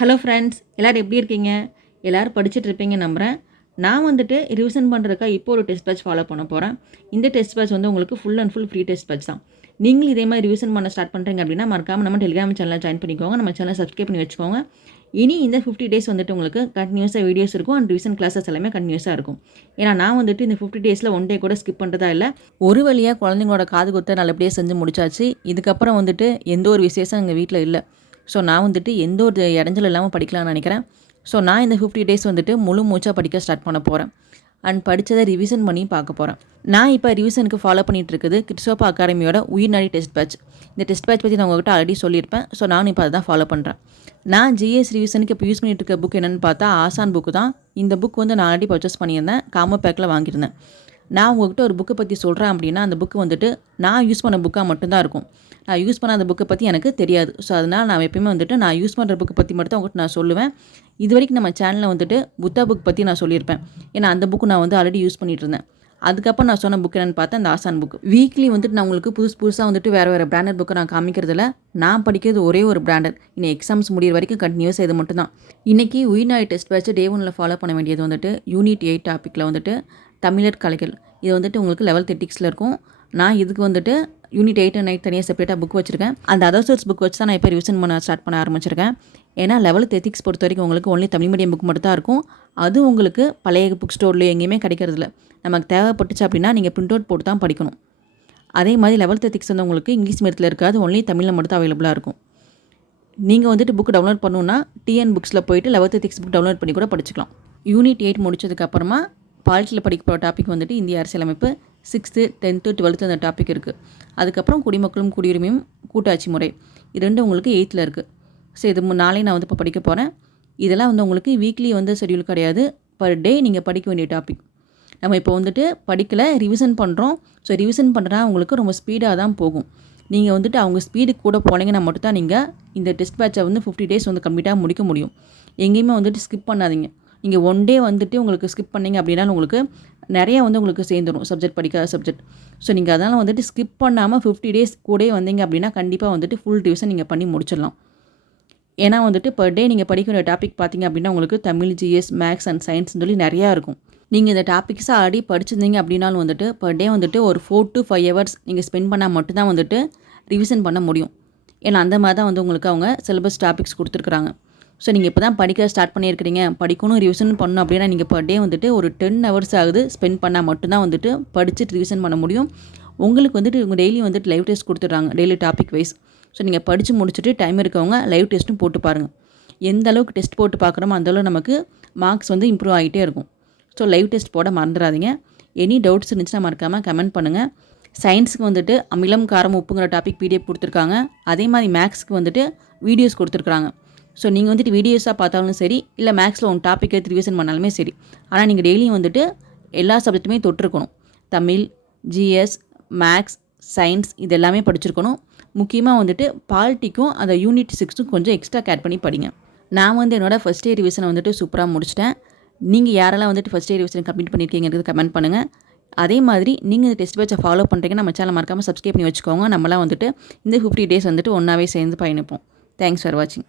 Hello friends, எல்லோரும் எப்படி இருக்கீங்க? எல்லோரும் படிச்சுட்டு இருப்பீங்க நம்புகிறேன். நான் வந்துட்டு ரிவிஷன் பண்ணுறதுக்காக இப்போ ஒரு டெஸ்ட் பேட்ச் ஃபாலோ பண்ண போகிறேன். இந்த டெஸ்ட் பேட்ச் வந்து உங்களுக்கு full and full free test batch தான். நீங்களும் இதே மாதிரி ரிவிஷன் பண்ண ஸ்டார்ட் பண்ணுறீங்க அப்படின்னா மறக்காமல் நம்ம டெலிகிராம் சேனலில் ஜாயின் பண்ணிக்கோங்க. நம்ம சேனலை சப்ஸ்கிரைப் பண்ணி வச்சுக்கோங்க. இனி இந்த 50 டேஸ் வந்துட்டு உங்களுக்கு கண்டினியூஸாக வீடியோஸ் இருக்கும் அண்ட் ரிவிஷன் கிளாஸஸ் எல்லாமே கண்டினியூஸாக இருக்கும். ஏன்னா நான் வந்துட்டு இந்த 50 டேஸில் ஒன் டே கூட ஸ்கிப் பண்ணுறதா இல்லை. ஒரு வழியாக குழந்தைங்களோட காது குத்த நல்லபடியாக செஞ்சு முடிச்சாச்சு. இதுக்கப்புறம் வந்துட்டு எந்த ஒரு விசேஷம் எங்கள் வீட்டில் இல்லை. ஸோ நான் வந்துட்டு எந்த ஒரு இடைஞ்சல் இல்லாமல் படிக்கலாம்னு நினைக்கிறேன். ஸோ நான் இந்த 50 டேஸ் வந்துட்டு முழு மூச்சாக படிக்க ஸ்டார்ட் பண்ண போகிறேன். அண்ட் படித்ததை ரிவிஷன் பண்ணி பார்க்க போகிறேன். நான் இப்போ ரிவிஷனுக்கு ஃபாலோ பண்ணிகிட்டு இருக்குது கிட்ஸோப்பா அகாடமியோட உயிர்நாடி டெஸ்ட் பேட்ச். இந்த டெஸ்ட் பேட்ச் பற்றி நான் உங்கள்கிட்ட ஆல்ரெடி சொல்லியிருப்பேன். ஸோ நானும் இப்போ அதை தான் ஃபாலோ பண்ணுறேன். நான் ஜிஎஸ் ரிவிஷனுக்கு இப்போ யூஸ் பண்ணிட்டு இருக்க புக் என்னென்னு பார்த்தா ஆசான் புக்கு தான். இந்த புக் வந்து நான் ஆல்ரெடி பர்ச்சேஸ் பண்ணியிருந்தேன். காம்போ பேக்கில் வாங்கியிருந்தேன். நான் உங்கள்கிட்ட ஒரு புக்கை பற்றி சொல்கிறேன் அப்படின்னா அந்த புக்கு வந்துட்டு நான் யூஸ் பண்ண புக்காக மட்டும்தான் இருக்கும். நான் யூஸ் பண்ண அந்த புக்கை பற்றி எனக்கு தெரியாது. ஸோ அதனால் நான் எப்பயுமே வந்துட்டு நான் யூஸ் பண்ணுற புக்கை பற்றி மட்டும் தான் உங்கள்கிட்ட நான் சொல்லுவேன். இது வரைக்கும் நம்ம சேனலில் வந்துட்டு புத்தா புக் பற்றி நான் சொல்லியிருப்பேன். ஏன்னா அந்த புக்கு நான் வந்து ஆல்ரெடி யூஸ் பண்ணிகிட்டு இருந்தேன். அதுக்கப்புறம் நான் சொன்ன புக் என்னென்னு பார்த்தா அந்த ஆசான் புக். வீக்லி வந்துட்டு நான் உங்களுக்கு புதுசாக வந்துட்டு வேறு பிராண்டட் புக்கை நான் காமிக்கிறதில்ல. நான் படிக்கிறது ஒரே ஒரு பிராண்டட். இன்னும் எக்ஸாம்ஸ் முடிகிற வரைக்கும் கண்டினியூஸாக இது மட்டும் தான். இன்றைக்கி உயிர்நாடி டெஸ்ட் பேட்ச் டே 1ல் ஃபாலோ பண்ண வேண்டியது வந்துட்டு யூனிட் 8 டாப்பிக்கில் வந்துட்டு தமிழர் கலைகள். இது வந்துட்டு உங்களுக்கு லெவல்த் எத்திக்ஸில் இருக்கும். நான் இதுக்கு வந்துட்டு யூனிட் 8 அண்ட் 9 தனியாக செப்பரேட்டாக புக் வச்சுருக்கேன். அந்த அதர் சோர்ஸ் புக் வச்சு தான் நான் இப்போ ரிவிஷன் பண்ண ஸ்டார்ட் பண்ண ஆரம்பிச்சிருக்கேன். ஏன்னா லெவல்த் எத்திக்ஸ் பொறுத்த வரைக்கும் உங்களுக்கு ஒன்லி தமிழ் மீடியம் புக் மட்டும் தான் இருக்கும். அது உங்களுக்கு பழைய புக் ஸ்டோர்லேயே எங்கேயுமே கிடைக்கிறதில்ல. நமக்கு தேவைப்பட்டுச்சு அப்படின்னா நீங்கள் பிரிண்ட் அவுட் போட்டு தான் படிக்கணும். அதே மாதிரி லெவல்த் எத்திக்ஸ் வந்து உங்களுக்கு இங்கிலீஷ் மீடியத்தில் இருக்காது. ஒன்லி தமிழில் மட்டும் தான் அவைலபிளாக இருக்கும். நீங்கள் வந்துட்டு புக் டவுன்லோட் பண்ணணுன்னா டிஎன் புக்ஸில் போய்ட்டு லெவல்த் எத்திக்ஸ் புக் டவுன்லோட் பண்ணி கூட படிச்சுக்கலாம். யூனிட் 8 முடிச்சதுக்கப்புறமா பாலிட்டியில் படிக்க போகிற டாபிக் வந்துட்டு இந்திய அரசியலமைப்பு 6th 10th 12th அந்த டாபிக் இருக்குது. அதுக்கப்புறம் குடிமக்களும் குடியுரிமையும் கூட்டாட்சி முறை இது ரெண்டும் உங்களுக்கு 8th இருக்குது. ஸோ இது நாளே நான் வந்து இப்போ படிக்க போகிறேன். இதெல்லாம் வந்து உங்களுக்கு வீக்லி வந்து ஷெட்யூல் கிடையாது. பர் டே நீங்கள் படிக்க வேண்டிய டாபிக். நம்ம இப்போ வந்துட்டு படிக்கலை, ரிவிஷன் பண்ணுறோம். ஸோ ரிவிஷன் பண்ணுறா உங்களுக்கு ரொம்ப ஸ்பீடாக தான் போகும். நீங்கள் வந்துட்டு அவங்க ஸ்பீடுக்கு கூட போனீங்கன்னா மட்டும் தான் நீங்கள் இந்த டெஸ்ட் பேட்சை வந்து 50 டேஸ் வந்து கம்ப்ளீட்டாக முடிக்க முடியும். எங்கேயுமே வந்துட்டு ஸ்கிப் பண்ணாதீங்க. நீங்கள் ஒன் டே வந்துட்டு உங்களுக்கு ஸ்கிப் பண்ணிங்க அப்படின்னா உங்களுக்கு நிறைய வந்து உங்களுக்கு சேர்ந்துடும் சப்ஜெக்ட் படிக்காத சப்ஜெக்ட். ஸோ நீங்கள் அதனால் வந்துட்டு ஸ்கிப் பண்ணாமல் 50 டேஸ் கூட வந்தீங்க அப்படின்னா கண்டிப்பாக வந்துட்டு ஃபுல் ரிவிஷன் நீங்கள் பண்ணி முடிச்சிடலாம். ஏன்னா வந்துட்டு பர் டே நீங்கள் படிக்கிற டாபிக் பார்த்தீங்க அப்படின்னா உங்களுக்கு தமிழ், ஜிஎஸ், மேக்ஸ் அண்ட் சயின்ஸ்னு சொல்லி நிறையா இருக்கும். நீங்கள் இந்த டாபிக்ஸை ஆல்ரெடி படிச்சிருந்தீங்க அப்படின்னாலும் வந்துட்டு பர் டே வந்துட்டு ஒரு 4 to 5 hours நீங்கள் ஸ்பெண்ட் பண்ணால் மட்டும்தான் வந்துட்டு ரிவிஷன் பண்ண முடியும். ஏன்னா அந்த மாதிரி தான் வந்து உங்களுக்கு அவங்க சிலபஸ் டாபிக்ஸ் கொடுத்துருக்குறாங்க. ஸோ நீங்கள் இப்போ தான் படிக்க ஸ்டார்ட் பண்ணியிருக்கிறீங்க, படிக்கணும் ரிவிஷன் பண்ணணும் அப்படின்னா நீங்கள் பர் டே வந்துட்டு ஒரு 10 hours ஆகுது ஸ்பெண்ட் பண்ணால் மட்டும்தான் வந்துட்டு படிச்சுட்டு ரிவிஷன் பண்ண முடியும். உங்களுக்கு வந்துட்டு உங்கள் டெய்லி வந்துட்டு லைவ் டெஸ்ட் கொடுத்துட்றாங்க டெய்லி டாபிக் வைஸ். ஸோ நீங்கள் படித்து முடிச்சுட்டு டைம் இருக்கவங்க லைவ் டெஸ்ட்டும் போட்டு பாருங்கள். எந்த அளவுக்கு டெஸ்ட் போட்டு பார்க்குறோமோ அந்தளவு நமக்கு மார்க்ஸ் வந்து இம்ப்ரூவ் ஆகிட்டே இருக்கும். ஸோ லைவ் டெஸ்ட் போட மறந்துடாதீங்க. எனி டவுட்ஸ் இருந்துச்சுன்னா மறக்காமல் கமெண்ட் பண்ணுங்கள். சயின்ஸுக்கு வந்துட்டு அமிலம், காரம், உப்புங்கிற டாபிக் PDF கொடுத்துருக்காங்க. அதே மாதிரி மேக்ஸுக்கு வந்துட்டு வீடியோஸ் கொடுத்துருக்குறாங்க. ஸோ நீங்கள் வந்துட்டு வீடியோஸாக பார்த்தாலும் சரி, இல்லை மேக்ஸில் ஒன்று டாபிக் எடுத்து ரிவிஷன் பண்ணாலுமே சரி. ஆனால் நீங்கள் டெய்லியும் வந்துட்டு எல்லா சப்ஜெக்ட்டுமே தொட்டிருக்கணும். தமிழ், ஜிஎஸ், மேக்ஸ், சயின்ஸ் இது எல்லாமே படிச்சிருக்கணும். முக்கியமாக வந்துட்டு பாலிட்டிக்கும் அந்த யூனிட் 6க்கும் கொஞ்சம் எக்ஸ்ட்ரா கேர் பண்ணி படிங்க. நான் வந்து என்னோடய ஃபஸ்ட் இயர் ரிவிஷனை வந்துட்டு சூப்பராக முடிச்சிட்டேன். நீங்கள் யாரெல்லாம் வந்துட்டு ஃபஸ்ட் இயர் ரிவிஷன் கம்ப்ளீட் பண்ணியிருக்கீங்கிறது கமெண்ட் பண்ணுங்கள். அதே மாதிரி நீங்கள் இந்த டெஸ்ட் பேட்சை ஃபாலோ பண்ணுறீங்கன்னா நம்ம சேனல் மறக்காமல் சப்ஸ்கிரைப் பண்ணி வச்சுக்கோங்க. நம்மளாம் வந்துட்டு இந்த 50 டேஸ் வந்துட்டு ஒன்றாவே சேர்ந்து பயணிப்போம். தேங்க்ஸ் ஃபார் வாட்சிங்.